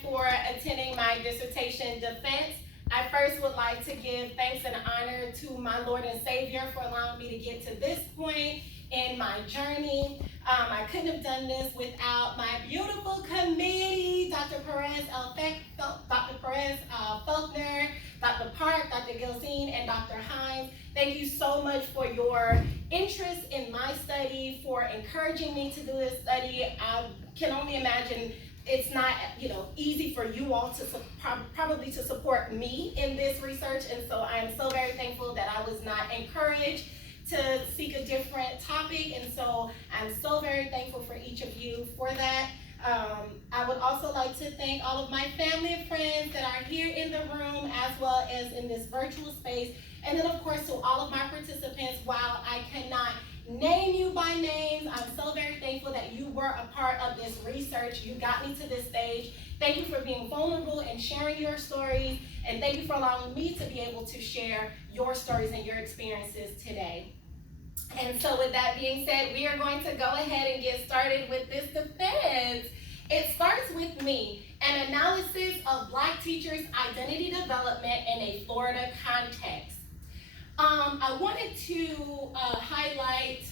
For attending my dissertation defense. I first would like to give thanks and honor to my Lord and Savior for allowing me to get to this point in my journey. I couldn't have done this without my beautiful committee, Dr. Dr. Perez Faulkner, Dr. Park, Dr. Gilzine, and Dr. Hines. Thank you so much for your interest in my study, for encouraging me to do this study. I can only imagine it's not, easy for you all to probably to support me in this research, and so I am so very thankful that I was not encouraged to seek a different topic, and so I'm so very thankful for each of you for that. I would also like to thank all of my family and friends that are here in the room as well as in this virtual space, and then of course to all of my participants. While I cannot name you by names, I'm so very thankful that you were a part of this research. You got me to this stage. Thank you for being vulnerable and sharing your stories, and thank you for allowing me to be able to share your stories and your experiences today. And so with that being said, we are going to go ahead and get started with this defense. It starts with me, an analysis of Black teachers' identity development in a Florida context. I wanted to highlight.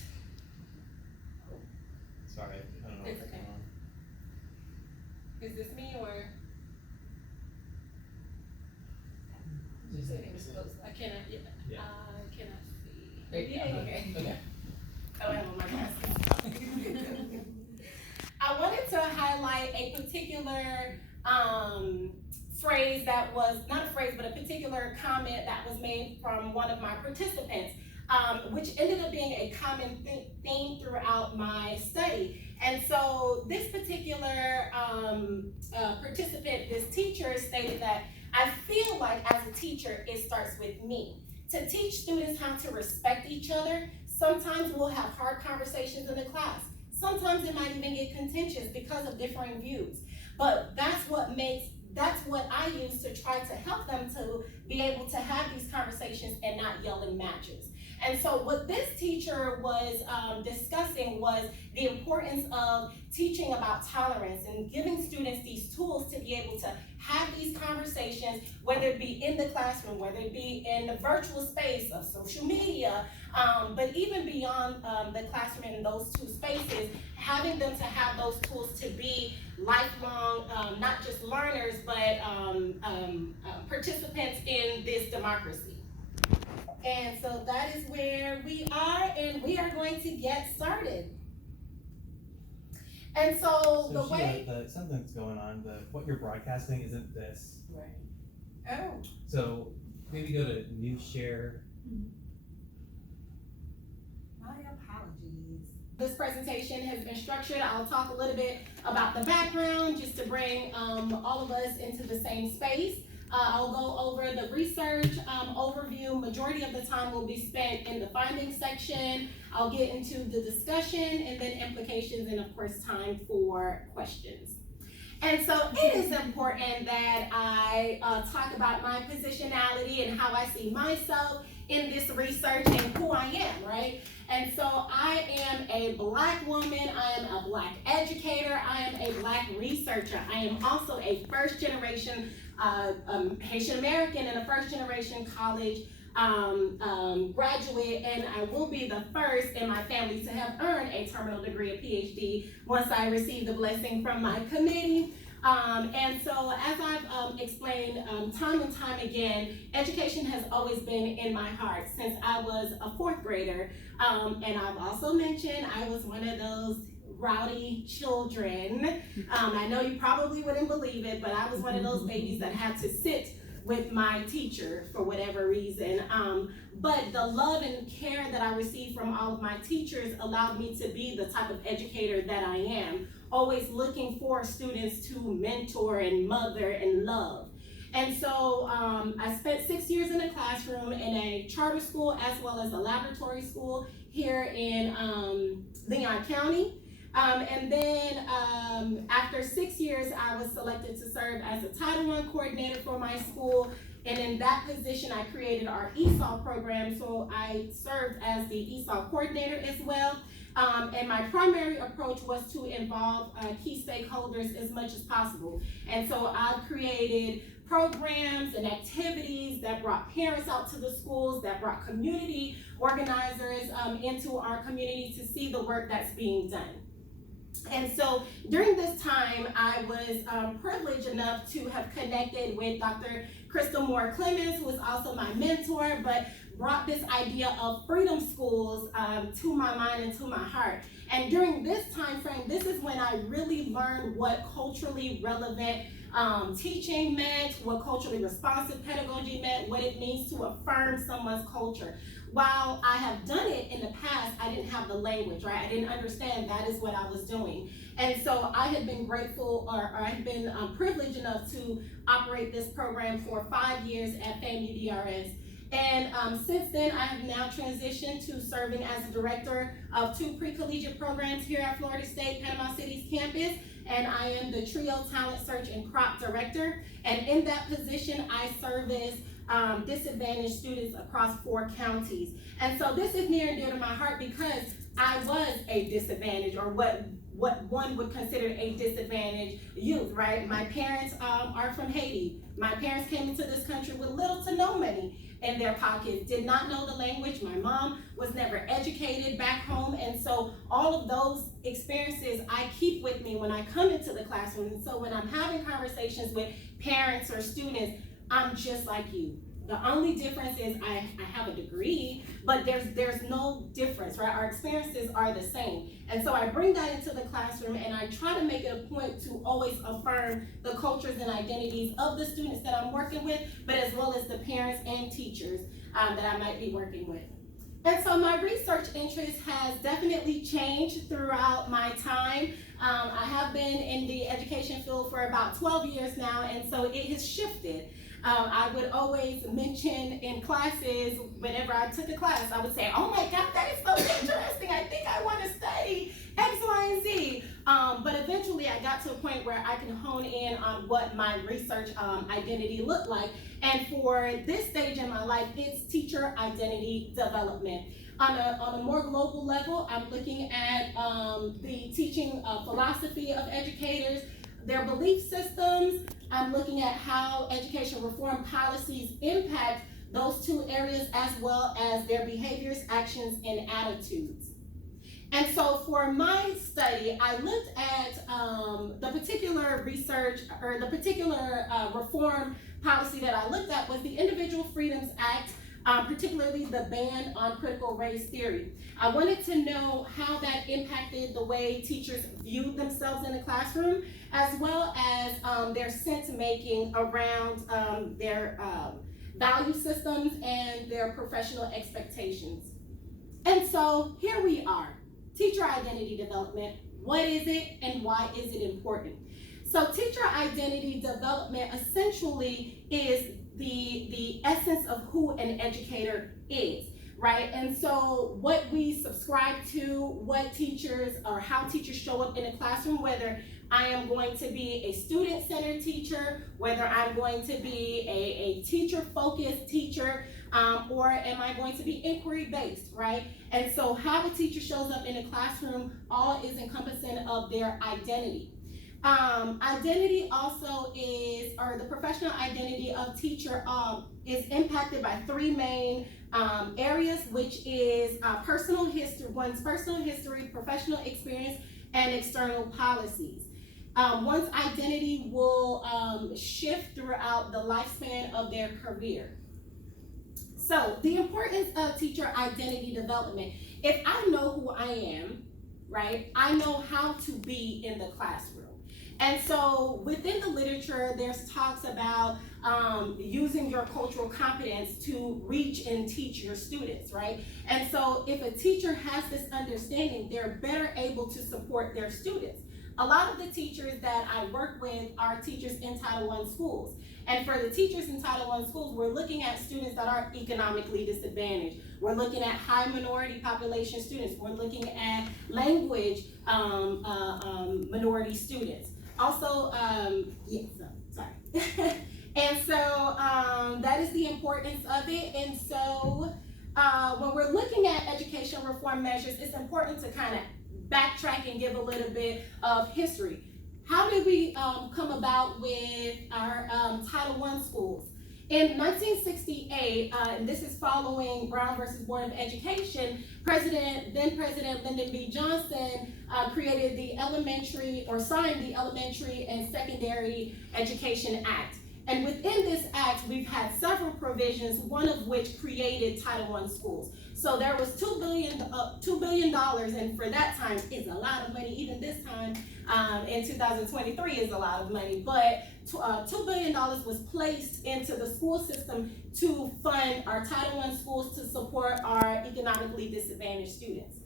Sorry, I don't know It's what's okay. going on. Is this me or? You said it was close. I cannot. Yeah. I cannot see. Yeah. Okay. Okay. I don't have on my glasses. I wanted to highlight a particular phrase that was, not a phrase, but a particular comment that was made from one of my participants, which ended up being a common theme throughout my study. And so this particular participant, this teacher, stated that I feel like as a teacher, it starts with me. To teach students how to respect each other, sometimes we'll have hard conversations in the class. Sometimes it might even get contentious because of differing views. But that's what I use to try to help them to be able to have these conversations and not yelling matches. And so what this teacher was discussing was the importance of teaching about tolerance and giving students these tools to be able to have these conversations, whether it be in the classroom, whether it be in the virtual space of social media, but even beyond the classroom in those two spaces, having them to have those tools to be lifelong, not just learners, but participants in this democracy. And so that is where we are, and we are going to get started. And so the way something's going on. What you're broadcasting isn't this. Right. Oh. So maybe go to new share. My apologies. This presentation has been structured. I'll talk a little bit about the background just to bring all of us into the same space. I'll go over the research overview. Majority of the time will be spent in the findings section. I'll get into the discussion and then implications, and of course time for questions. And so it is important that I talk about my positionality and how I see myself in this research and who I am, right? And so I am a Black woman, I am a Black educator, I am a Black researcher. I am also a first generation Haitian American and a first generation college graduate, and I will be the first in my family to have earned a terminal degree, a PhD, once I receive the blessing from my committee. And so as I've explained time and time again, education has always been in my heart since I was a fourth grader. And I've also mentioned I was one of those rowdy children. I know you probably wouldn't believe it, but I was one of those babies that had to sit with my teacher for whatever reason. But the love and care that I received from all of my teachers allowed me to be the type of educator that I am, always looking for students to mentor and mother and love. And so I spent 6 years in a classroom in a charter school as well as a laboratory school here in Leon County. And then after 6 years, I was selected to serve as a Title I coordinator for my school. And in that position, I created our ESOL program, so I served as the ESOL coordinator as well. And my primary approach was to involve key stakeholders as much as possible. And so I've created programs and activities that brought parents out to the schools, that brought community organizers into our community to see the work that's being done. And so during this time, I was privileged enough to have connected with Dr. Crystal Moore Clemens, who is also my mentor, but brought this idea of freedom schools to my mind and to my heart. And during this time frame, this is when I really learned what culturally relevant teaching meant, what culturally responsive pedagogy meant, what it means to affirm someone's culture. While I have done it in the past, I didn't have the language, right? I didn't understand that is what I was doing. And so I had been grateful, or I had been privileged enough to operate this program for 5 years at FAMU DRS. And since then, I have now transitioned to serving as the director of 2 pre-collegiate programs here at Florida State Panama City's campus. And I am the TRIO Talent Search and Crop Director. And in that position, I service disadvantaged students across 4 counties. And so this is near and dear to my heart because I was a disadvantage, or what one would consider a disadvantaged youth, right? My parents are from Haiti. My parents came into this country with little to no money in their pockets, did not know the language. My mom was never educated back home. And so all of those experiences I keep with me when I come into the classroom. And so when I'm having conversations with parents or students, I'm just like you. The only difference is I have a degree, but there's no difference, right? Our experiences are the same. And so I bring that into the classroom, and I try to make it a point to always affirm the cultures and identities of the students that I'm working with, but as well as the parents and teachers that I might be working with. And so my research interest has definitely changed throughout my time. I have been in the education field for about 12 years now, and so it has shifted. I would always mention in classes, whenever I took a class, I would say, oh my God, that is so interesting. I think I want to study X, Y, and Z. But eventually I got to a point where I can hone in on what my research identity looked like. And for this stage in my life, it's teacher identity development. On a more global level, I'm looking at the teaching philosophy of educators, their belief systems. I'm looking at how education reform policies impact those 2 areas, as well as their behaviors, actions, and attitudes. And so for my study, I looked at the particular research, or the particular reform policy that I looked at was the Individual Freedoms Act, particularly the ban on critical race theory. I wanted to know how that impacted the way teachers viewed themselves in the classroom, as well as their sense making around their value systems and their professional expectations. And so here we are, teacher identity development. What is it and why is it important? So teacher identity development essentially is the essence of who an educator is, right? And so what we subscribe to, what teachers, or how teachers show up in a classroom, whether I am going to be a student-centered teacher, whether I'm going to be a teacher-focused teacher, or am I going to be inquiry-based, right? And so how a teacher shows up in a classroom all is encompassing of their identity. Identity also is, or the professional identity of teacher is impacted by 3 main areas, which is one's personal history, professional experience, and external policies. One's identity will shift throughout the lifespan of their career. So the importance of teacher identity development. If I know who I am, right, I know how to be in the classroom. And so within the literature, there's talks about using your cultural competence to reach and teach your students, right? And so if a teacher has this understanding, they're better able to support their students. A lot of the teachers that I work with are teachers in Title I schools. And for the teachers in Title I schools, we're looking at students that are economically disadvantaged. We're looking at high minority population students. We're looking at language minority students. Also, And so that the importance of it. And so when we're looking at education reform measures, it's important to kind of backtrack and give a little bit of history. How did we come about with our Title I schools? In 1968, and this is following Brown versus Board of Education, then President Lyndon B. Johnson created the signed the Elementary and Secondary Education Act. And within this act, we've had several provisions, one of which created Title I schools. So there was $2 billion, and for that time is a lot of money. Even this time in 2023 is a lot of money, but $2 billion was placed into the school system to fund our Title I schools to support our economically disadvantaged students.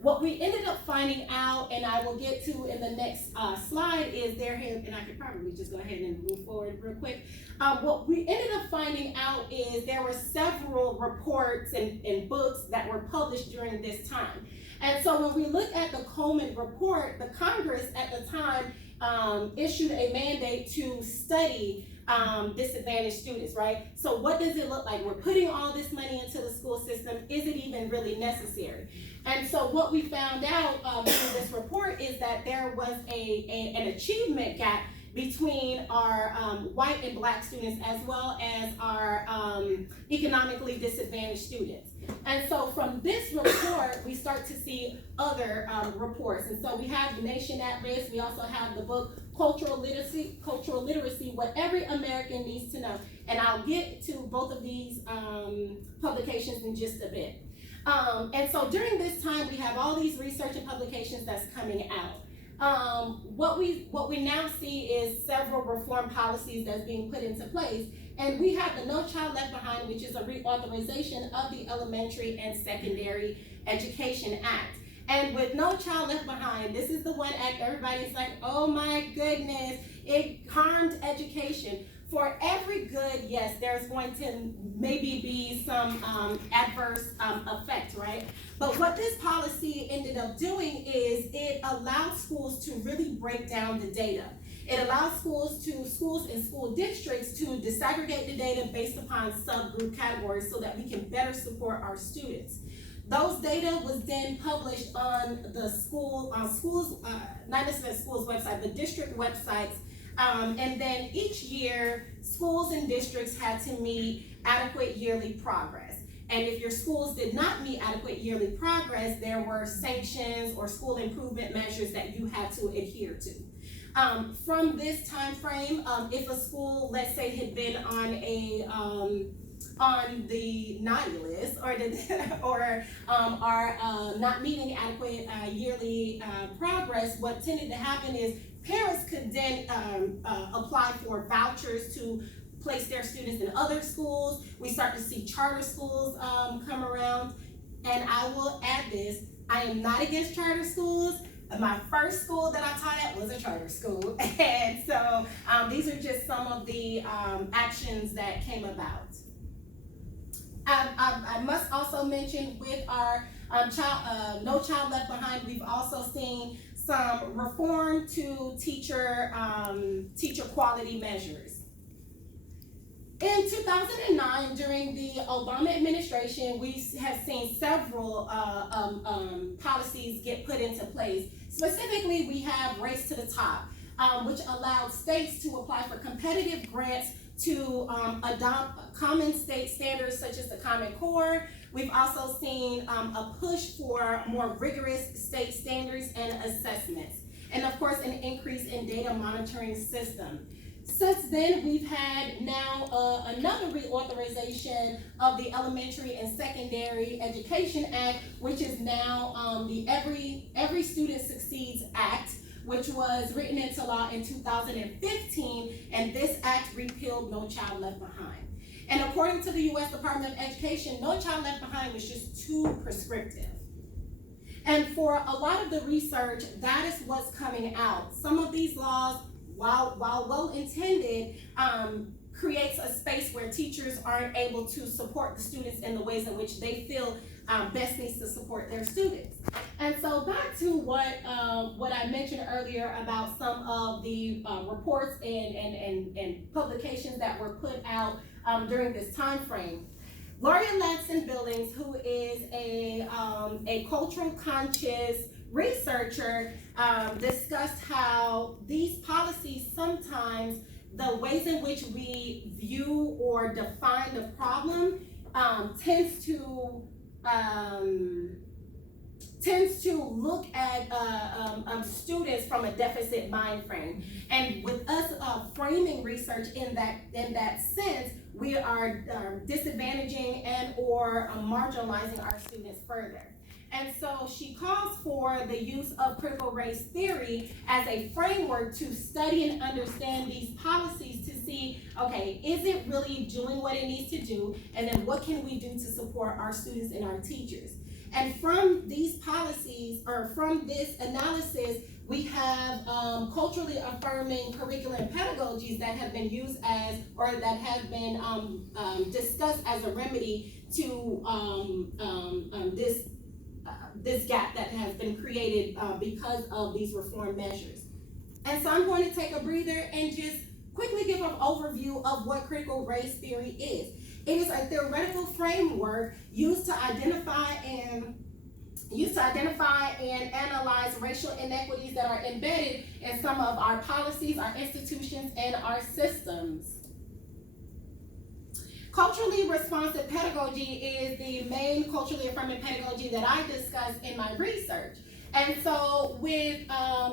What we ended up finding out, and I will get to in the next slide, is and I could probably just go ahead and move forward real quick. What we ended up finding out is there were several reports and books that were published during this time. And so when we look at the Coleman report, the Congress at the time issued a mandate to study disadvantaged students, right? So what does it look like? We're putting all this money into the school system. Is it even really necessary? And so what we found out through this report is that there was an achievement gap between our white and black students as well as our economically disadvantaged students. And so from this report, we start to see other reports. And so we have The Nation at Risk. We also have the book Cultural Literacy, What Every American Needs to Know. And I'll get to both of these publications in just a bit. And so during this time, we have all these research and publications that's coming out. What we now see is several reform policies that's being put into place. And we have the No Child Left Behind, which is a reauthorization of the Elementary and Secondary Education Act. And with No Child Left Behind, this is the one act everybody's like, oh my goodness, it harmed education. For every good, yes, there's going to maybe be some adverse effect, right? But what this policy ended up doing is it allowed schools to really break down the data. It allows schools and school districts to disaggregate the data based upon subgroup categories so that we can better support our students. Those data was then published on the not necessarily schools website, but district websites. And then each year, schools and districts had to meet adequate yearly progress. And if your schools did not meet adequate yearly progress, there were sanctions or school improvement measures that you had to adhere to. From this time frame, if a school, let's say, had been on the naughty list or are not meeting adequate yearly progress, what tended to happen is parents could then apply for vouchers to place their students in other schools. We start to see charter schools come around. And I will add this, I am not against charter schools. My first school that I taught at was a charter school. And so these are just some of the actions that came about. I must also mention with our No Child Left Behind, we've also seen some reform to teacher quality measures. In 2009, during the Obama administration, we have seen several policies get put into place. Specifically, we have Race to the Top, which allowed states to apply for competitive grants to adopt common state standards such as the Common Core. We've also seen a push for more rigorous state standards and assessments. And of course, an increase in data monitoring system. Since then, we've had now another reauthorization of the Elementary and Secondary Education Act, which is now the Every Student Succeeds Act, which was written into law in 2015, and this act repealed No Child Left Behind. And according to the U.S. Department of Education, No Child Left Behind was just too prescriptive. And for a lot of the research, that is what's coming out. Some of these laws, while well-intended, creates a space where teachers aren't able to support the students in the ways in which they feel best needs to support their students. And so back to what I mentioned earlier about some of the reports and publications that were put out during this time frame. Gloria Ladson-Billings, who is a cultural conscious researcher, discussed how these policies sometimes, the ways in which we view or define the problem tends to look at students from a deficit mind frame, and with us framing research in that sense, we are disadvantaging and or marginalizing our students further. And so she calls for the use of critical race theory as a framework to study and understand these policies to see, okay, is it really doing what it needs to do? And then what can we do to support our students and our teachers? And from these policies, or from this analysis, we have culturally affirming curriculum pedagogies that have been used as, or that have been discussed as a remedy to this gap that has been created because of these reform measures. And so I'm going to take a breather and just quickly give an overview of what critical race theory is. It is a theoretical framework used to identify and analyze racial inequities that are embedded in some of our policies, our institutions, and our systems. Culturally responsive pedagogy is the main culturally affirming pedagogy that I discuss in my research. And so with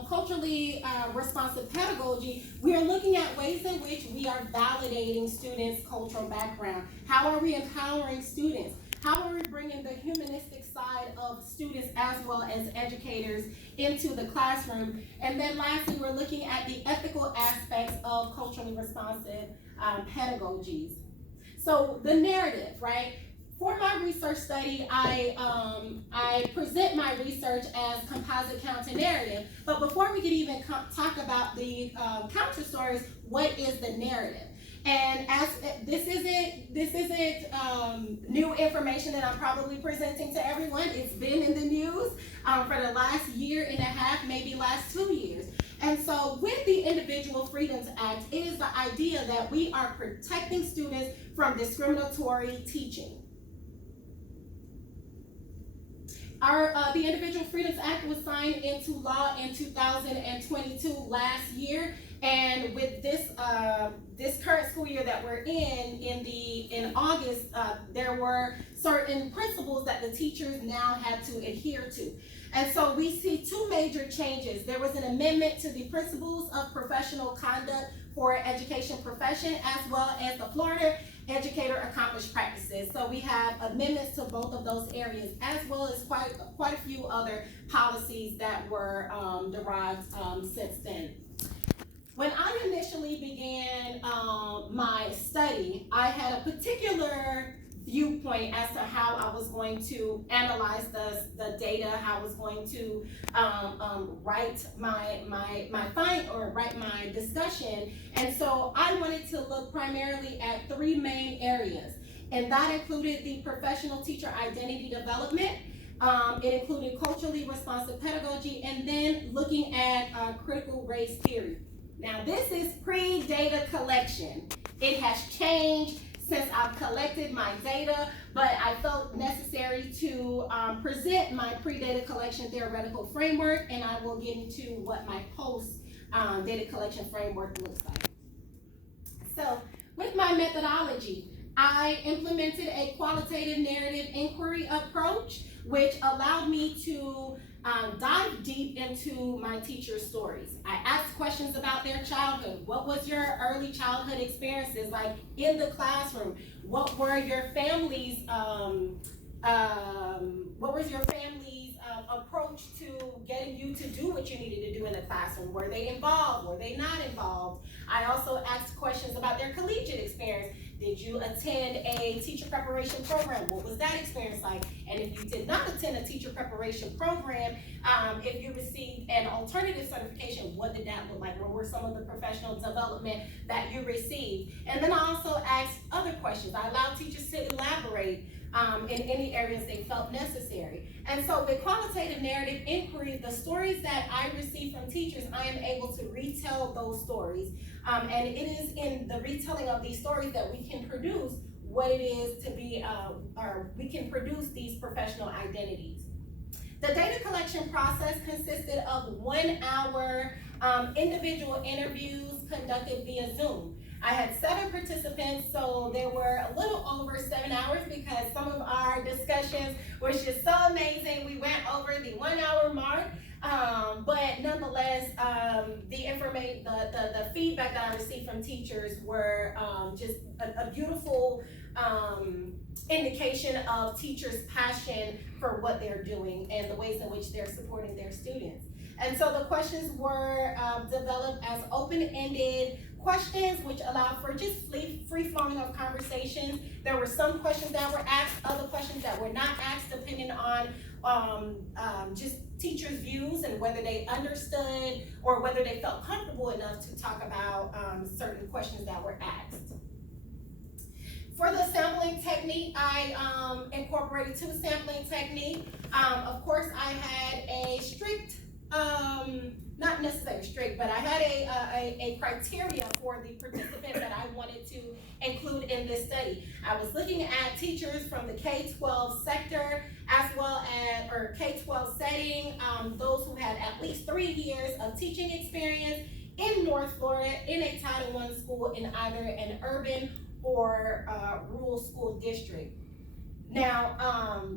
culturally responsive pedagogy, we are looking at ways in which we are validating students' cultural background. How are we empowering students? How are we bringing the humanistic side of students as well as educators into the classroom? And then lastly, we're looking at the ethical aspects of culturally responsive pedagogies. So the narrative, right? For my research study, I present my research as composite counter narrative. But before we could even talk about the counter stories, what is the narrative? And as this isn't new information that I'm probably presenting to everyone. It's been in the news for the last year and a half, maybe last 2 years. And so with the Individual Freedoms Act, it is the idea that we are protecting students from discriminatory teaching. The Individual Freedoms Act was signed into law in 2022 last year, and with this current school year that we're in August, there were certain principles that the teachers now had to adhere to. And so we see two major changes. There was an amendment to the Principles of Professional Conduct for Education Profession, as well as the Florida Educator Accomplished Practices. So we have amendments to both of those areas, as well as quite a few other policies that were derived since then. When I initially began my study, I had a particular viewpoint as to how I was going to analyze the data, how I was going to write my discussion. And so I wanted to look primarily at three main areas, and that included the professional teacher identity development. It included culturally responsive pedagogy, and then looking at critical race theory. Now, this is pre-data collection. It has changed since I've collected my data, but I felt necessary to present my pre-data collection theoretical framework, and I will get into what my post-data collection framework looks like. So, with my methodology, I implemented a qualitative narrative inquiry approach, which allowed me to dive deep into my teachers' stories. I asked questions about their childhood. What was your early childhood experiences like in the classroom? What were your family's approach to getting you to do what you needed to do in the classroom? Were they involved? Were they not involved? I also asked questions about their collegiate experience. Did you attend a teacher preparation program? What was that experience like? And if you did not attend a teacher preparation program, if you received an alternative certification, what did that look like? What were some of the professional development that you received? And then I also asked other questions. I allowed teachers to elaborate in any areas they felt necessary. And so with qualitative narrative inquiry, the stories that I receive from teachers, I am able to retell those stories. And it is in the retelling of these stories that we can produce what it is to be, or we can produce these professional identities. The data collection process consisted of 1 hour individual interviews conducted via Zoom. I had 7 participants, so there were a little over 7 hours because some of our discussions were just so amazing. We went over the 1 hour mark, but nonetheless, the feedback that I received from teachers were just a beautiful indication of teachers' passion for what they're doing and the ways in which they're supporting their students. And so the questions were developed as open-ended questions, which allowed for just free-flowing of conversations. There were some questions that were asked, other questions that were not asked, depending on just teachers' views and whether they understood or whether they felt comfortable enough to talk about certain questions that were asked. For the sampling technique, I incorporated 2 sampling techniques. Of course, I had a strict, not necessarily strict, but I had a criteria for the participant that I wanted to include in this study. I was looking at teachers from the K-12 sector as well as, or K-12 setting, those who had at least 3 years of teaching experience in North Florida in a Title I school in either an urban or rural school district. Now,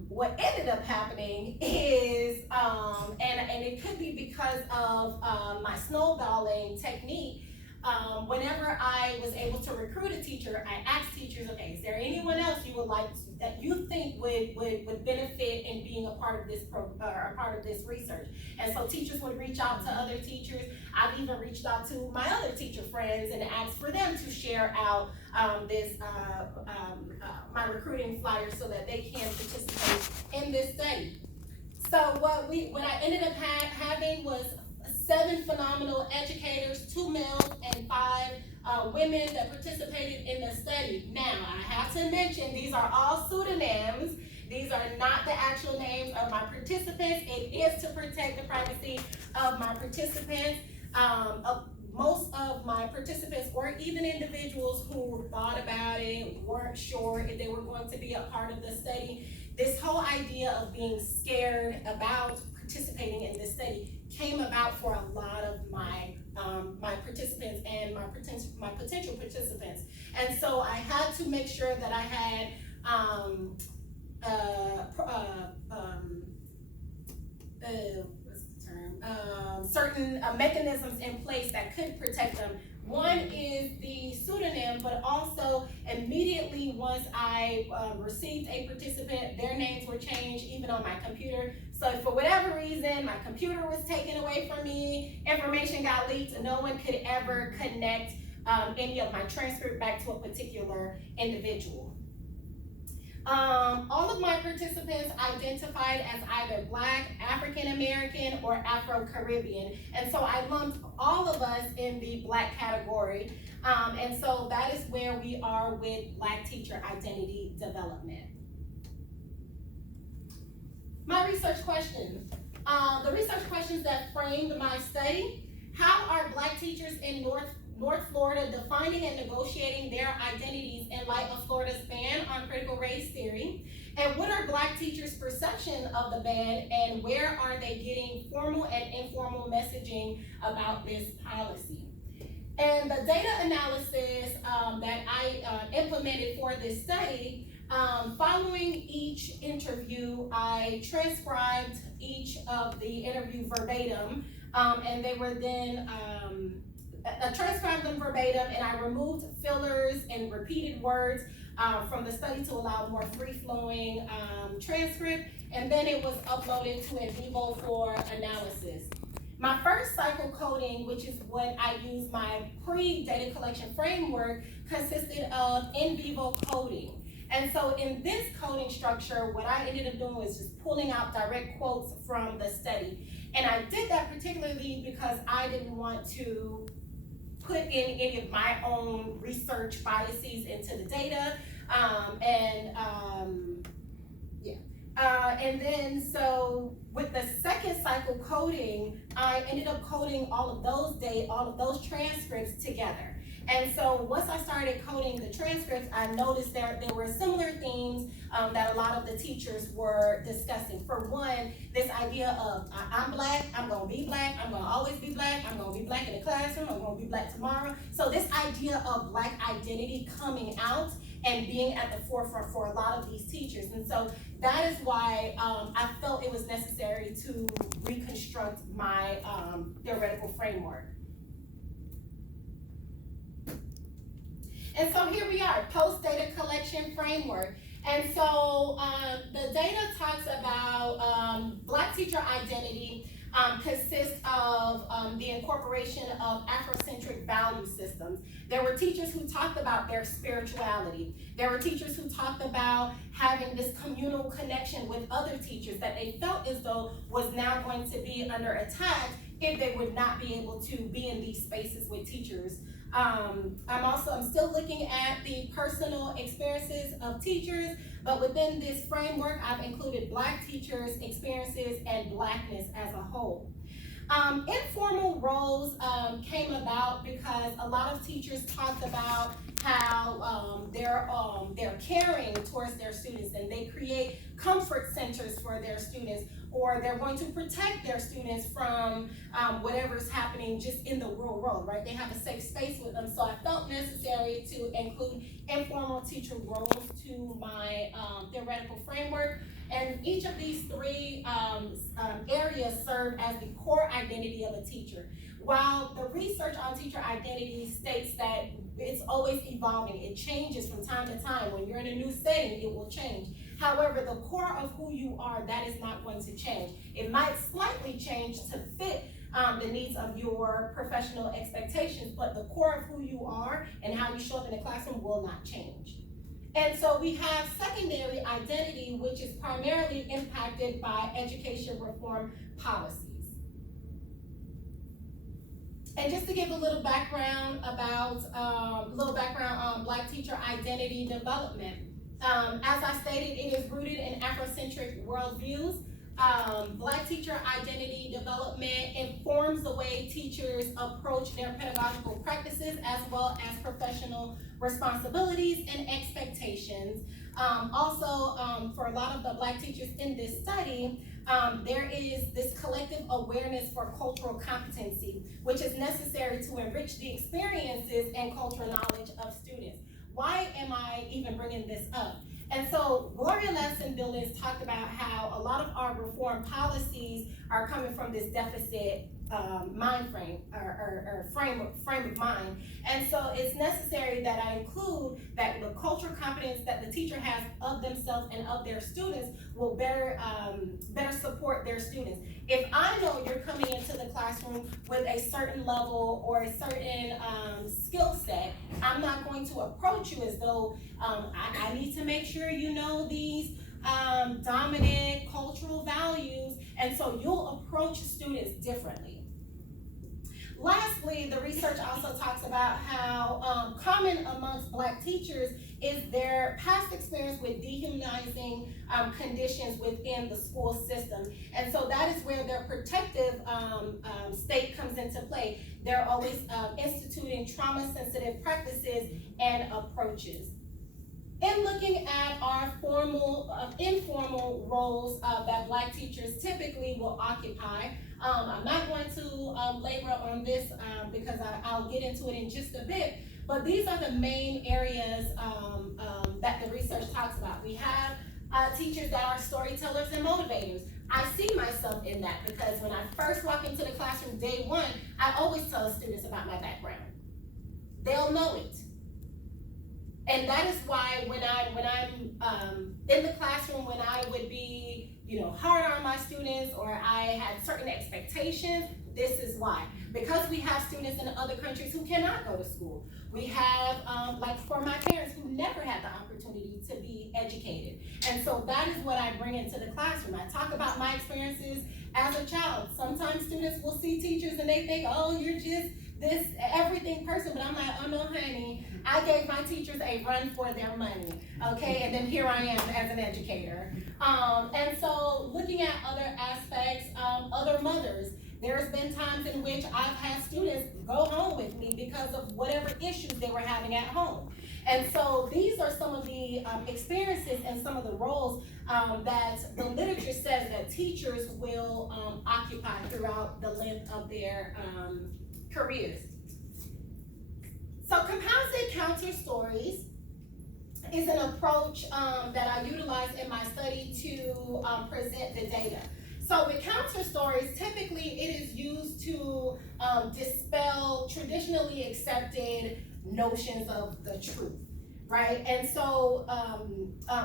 what ended up happening is, and it could be because of my snowballing technique, whenever I was able to recruit a teacher, I asked teachers, okay, is there anyone else you would like that you think would benefit in being a part of this a part of this research? And so teachers would reach out to other teachers. I've even reached out to my other teacher friends and asked for them to share out my recruiting flyer so that they can participate in this study. So what I ended up having was 7 phenomenal educators, 2 males and 5 women that participated in the study. Now, I have to mention, these are all pseudonyms. These are not the actual names of my participants. It is to protect the privacy of my participants. Most of my participants were even individuals who thought about it, weren't sure if they were going to be a part of the study. This whole idea of being scared about participating in this study came about for a lot of my participants and my potential participants. And so I had to make sure that I had certain mechanisms in place that could protect them. One is the pseudonym, but also immediately once I received a participant, their names were changed even on my computer. So for whatever reason, my computer was taken away from me, information got leaked, and no one could ever connect any of my transcript back to a particular individual. All of my participants identified as either Black, African American, or Afro-Caribbean. And so I lumped all of us in the Black category. And so that is where we are with Black teacher identity development. My research questions. The research questions that framed my study: how are Black teachers in North Florida defining and negotiating their identities in light of Florida's ban on critical race theory? And what are Black teachers' perception of the ban, and where are they getting formal and informal messaging about this policy? And the data analysis that I implemented for this study, following each interview, I transcribed each of the interview verbatim, and they were then I transcribed them verbatim, and I removed fillers and repeated words from the study to allow more free-flowing transcript, and then it was uploaded to NVivo for analysis. My first cycle coding, which is what I use my pre-data collection framework, consisted of NVivo coding. And so in this coding structure, what I ended up doing was just pulling out direct quotes from the study. And I did that particularly because I didn't want to put in any of my own research biases into the data. And then, so with the second cycle coding, I ended up coding all of those transcripts together. And so once I started coding the transcripts, I noticed there were similar themes that a lot of the teachers were discussing. For one, this idea of I'm black, I'm gonna be black, I'm gonna always be black, I'm gonna be black in the classroom, I'm gonna be black tomorrow. So this idea of black identity coming out and being at the forefront for a lot of these teachers. And so that is why I felt it was necessary to reconstruct my theoretical framework. And so here we are, post-data collection framework. And so the data talks about Black teacher identity consists of the incorporation of Afrocentric value systems. There were teachers who talked about their spirituality. There were teachers who talked about having this communal connection with other teachers that they felt as though was now going to be under attack if they would not be able to be in these spaces with teachers. I'm still looking at the personal experiences of teachers, but within this framework, I've included Black teachers' experiences and Blackness as a whole. Informal roles came about because a lot of teachers talked about how they're caring towards their students and they create comfort centers for their students, or they're going to protect their students from whatever's happening just in the real world, right? They have a safe space with them. So I felt necessary to include informal teacher roles to my theoretical framework. And each of these three areas serve as the core identity of a teacher. While the research on teacher identity states that it's always evolving, it changes from time to time. When you're in a new setting, it will change. However, the core of who you are, that is not going to change. It might slightly change to fit the needs of your professional expectations, but the core of who you are and how you show up in the classroom will not change. And so we have secondary identity, which is primarily impacted by education reform policies. And just to give a little background about, on Black teacher identity development. As I stated, it is rooted in Afrocentric worldviews. Black teacher identity development informs the way teachers approach their pedagogical practices as well as professional responsibilities and expectations. For a lot of the Black teachers in this study, there is this collective awareness for cultural competency, which is necessary to enrich the experiences and cultural knowledge of students. Why am I even bringing this up? And so Gloria Ladson-Billings talked about how a lot of our reform policies are coming from this deficit mind frame or frame of mind. And so it's necessary that I include that the cultural competence that the teacher has of themselves and of their students will better support their students. If I know you're coming into the classroom with a certain level or a certain skill set, I'm not going to approach you as though I need to make sure you know these dominant cultural values, and so you'll approach students differently. Lastly, the research also talks about how common amongst Black teachers is their past experience with dehumanizing conditions within the school system. And so that is where their protective state comes into play. They're always instituting trauma-sensitive practices and approaches. In looking at our informal roles that Black teachers typically will occupy, I'm not going to labor on this because I'll get into it in just a bit, but these are the main areas that the research talks about. We have teachers that are storytellers and motivators. I see myself in that because when I first walk into the classroom day one, I always tell students about my background. They'll know it. And that is why when I'm in the classroom, when I would be, hard on my students or I had certain expectations, this is why. Because we have students in other countries who cannot go to school. We have, like for my parents who never had the opportunity to be educated. And so that is what I bring into the classroom. I talk about my experiences as a child. Sometimes students will see teachers and they think, oh, you're just this everything person, but I'm like, oh no, honey, I gave my teachers a run for their money, okay? And then here I am as an educator. And so looking at other aspects, other mothers, there's been times in which I've had students go home with me because of whatever issues they were having at home. And so these are some of the experiences and some of the roles that the literature says that teachers will occupy throughout the length of their careers. So composite counter stories is an approach that I utilize in my study to present the data. So with counter stories, typically it is used to dispel traditionally accepted notions of the truth, right? And so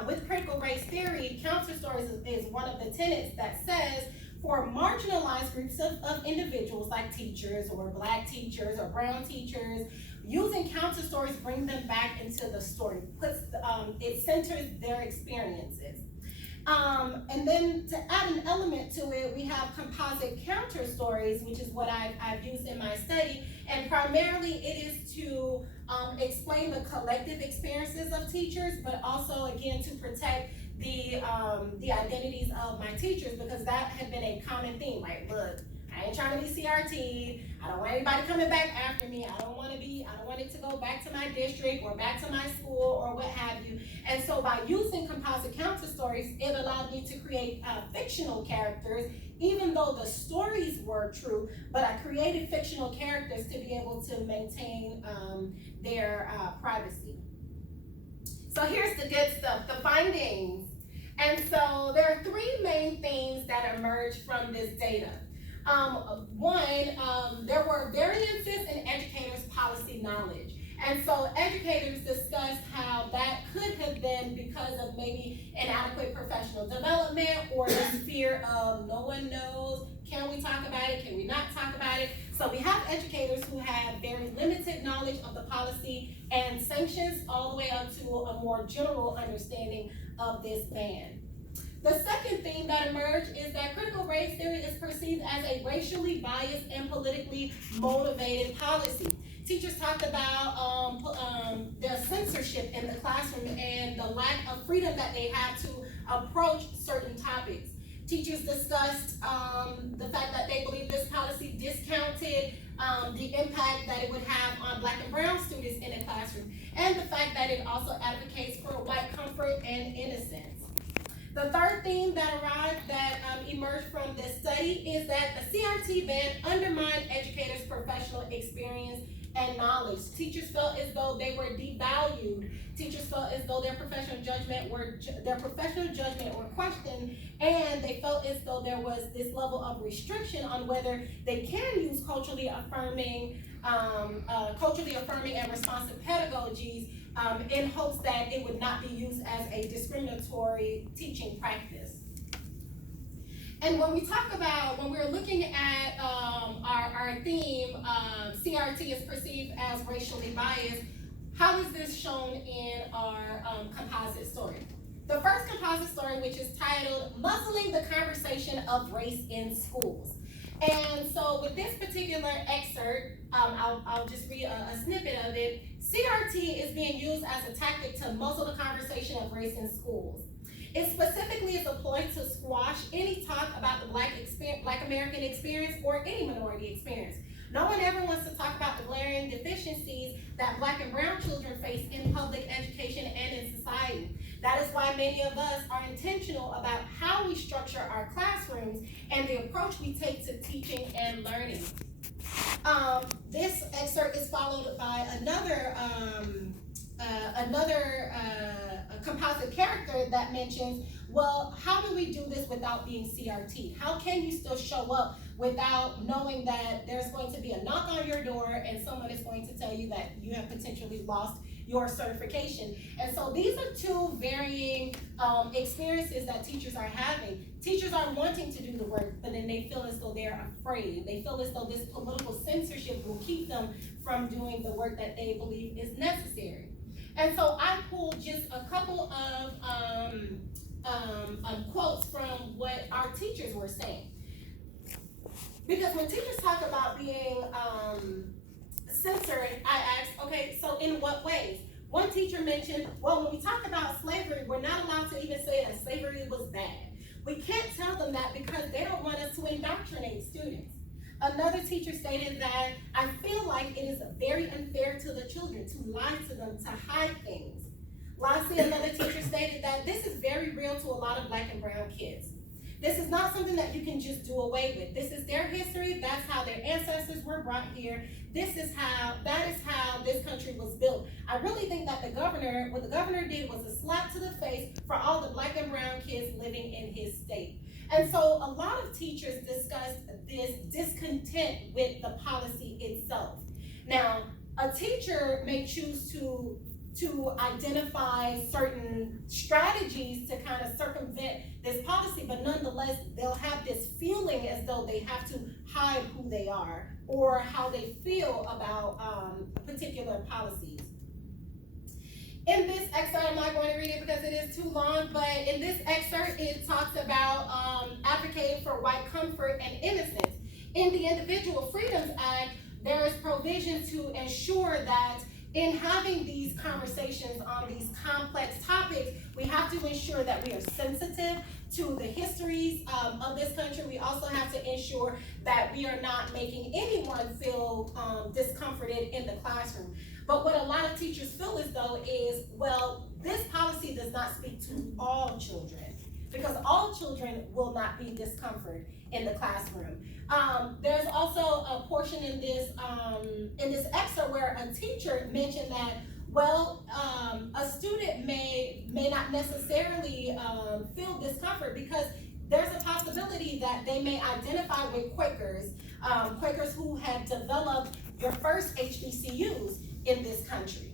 with critical race theory, counter stories is one of the tenets that says for marginalized groups of individuals like teachers or Black teachers or brown teachers, using counter stories bring them back into the story, it centers their experiences. And then to add an element to it, we have composite counter stories, which is what I've used in my study. And primarily it is to explain the collective experiences of teachers, but also again to protect the identities of my teachers, because that had been a common theme, right? Look, I ain't trying to be CRT. I don't want anybody coming back after me. I don't want it to go back to my district or back to my school or what have you. And so by using composite counter stories, it allowed me to create fictional characters, even though the stories were true, but I created fictional characters to be able to maintain their privacy. So here's the good stuff, the findings. And so there are three main themes that emerged from this data. One, there were variances in educators' policy knowledge. And so educators discussed how that could have been because of maybe inadequate professional development or this fear of no one knows, can we talk about it, can we not talk about it? So we have educators who have very limited knowledge of the policy and sanctions all the way up to a more general understanding of this ban. The second theme that emerged is that critical race theory is perceived as a racially biased and politically motivated policy. Teachers talked about the censorship in the classroom and the lack of freedom that they have to approach certain topics. Teachers discussed the fact that they believe this policy discounted the impact that it would have on Black and brown students in the classroom, and the fact that it also advocates for white comfort and innocence. The third theme that emerged from this study is that the CRT ban undermined educators' professional experience and knowledge. Teachers felt as though they were devalued. Teachers felt as though their professional judgment were questioned, and they felt as though there was this level of restriction on whether they can use culturally affirming and responsive pedagogies in hopes that it would not be used as a discriminatory teaching practice. And when we're looking at our theme, CRT is perceived as racially biased, how is this shown in our composite story? The first composite story, which is titled Muzzling the Conversation of Race in Schools. And so with this particular excerpt, I'll just read a snippet of it. CRT is being used as a tactic to muzzle the conversation of race in schools. It specifically is employed to squash any talk about the Black American experience or any minority experience. No one ever wants to talk about the glaring deficiencies that Black and brown children face in public education and in society. That is why many of us are intentional about how we structure our classrooms and the approach we take to teaching and learning. This excerpt is followed by another composite character that mentions, well, how do we do this without being CRT? How can you still show up without knowing that there's going to be a knock on your door and someone is going to tell you that you have potentially lost your certification? And so these are two varying experiences that teachers are having. Teachers are wanting to do the work, but then they feel as though they're afraid. They feel as though this political censorship will keep them from doing the work that they believe is necessary. And so I pulled just a couple of quotes from what our teachers were saying. Because when teachers talk about being censor it, I asked, okay, so in what ways? One teacher mentioned, well, when we talk about slavery, we're not allowed to even say that slavery was bad. We can't tell them that because they don't want us to indoctrinate students. Another teacher stated that I feel like it is very unfair to the children to lie to them, to hide things. Lastly, another teacher stated that this is very real to a lot of Black and brown kids. This is not something that you can just do away with. This is their history. That's how their ancestors were brought here. That is how this country was built. I really think that what the governor did was a slap to the face for all the Black and brown kids living in his state. And so a lot of teachers discussed this discontent with the policy itself. Now, a teacher may choose to identify certain strategies to kind of circumvent this policy, but nonetheless, they'll have this feeling as though they have to hide who they are or how they feel about particular policies. In this excerpt, I'm not going to read it because it is too long, but in this excerpt, it talks about advocating for white comfort and innocence. In the Individual Freedoms Act, there is provision to ensure that in having these conversations on these complex topics, we have to ensure that we are sensitive to the histories of this country. We also have to ensure that we are not making anyone feel discomforted in the classroom. But what a lot of teachers feel as though is, well, this policy does not speak to all children, because all children will not be discomforted in the classroom. There's also a portion in this excerpt where a teacher mentioned that, well, a student may not necessarily feel discomfort because there's a possibility that they may identify with Quakers, Quakers who had developed your first HBCUs in this country.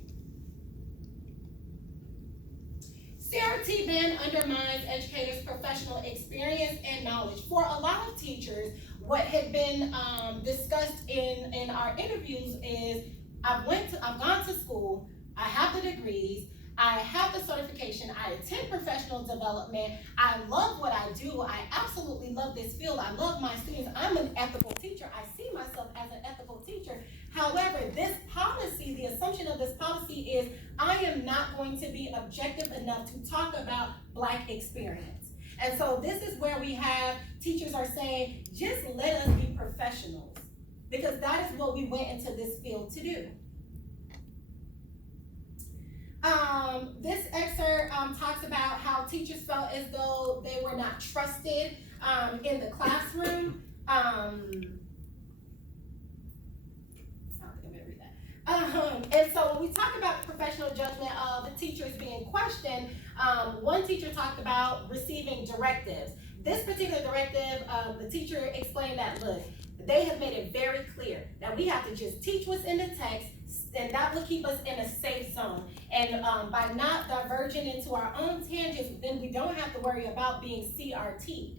CRT ban undermines educators' professional experience and knowledge. For a lot of teachers, what had been discussed in our interviews is, I've gone to school, I have the degrees, I have the certification, I attend professional development, I love what I do, I absolutely love this field, I love my students, I'm an ethical teacher, I see myself as an ethical teacher. However, this policy, the assumption of this policy is, I am not going to be objective enough to talk about Black experience. And so this is where we have teachers are saying, just let us be professionals, because that is what we went into this field to do. This excerpt talks about how teachers felt as though they were not trusted in the classroom. And so when we talk about the professional judgment of the teachers being questioned, one teacher talked about receiving directives. This particular directive, the teacher explained that, look, they have made it very clear that we have to just teach what's in the text, and that will keep us in a safe zone. And by not diverging into our own tangents, then we don't have to worry about being CRT'd.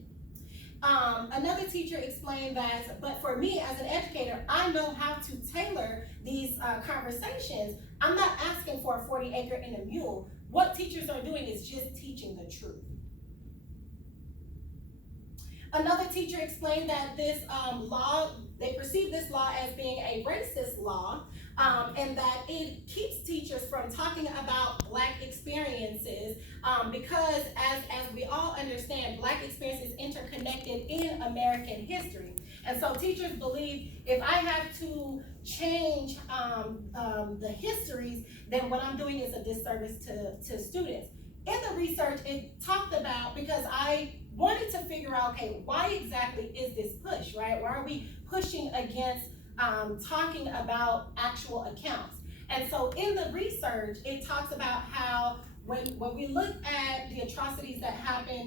Another teacher explained that, but for me as an educator, I know how to tailor these conversations. I'm not asking for a 40-acre and a mule. What teachers are doing is just teaching the truth. Another teacher explained that this law, they perceive this law as being a racist law, and that it keeps teachers from talking about Black experiences because as we all understand, Black experience is interconnected in American history. And so teachers believe if I have to change the histories, then what I'm doing is a disservice to students. In the research, it talked about, because I wanted to figure out, okay, why exactly is this push, right? Why are we pushing against talking about actual accounts? And so in the research, it talks about how when we look at the atrocities that happened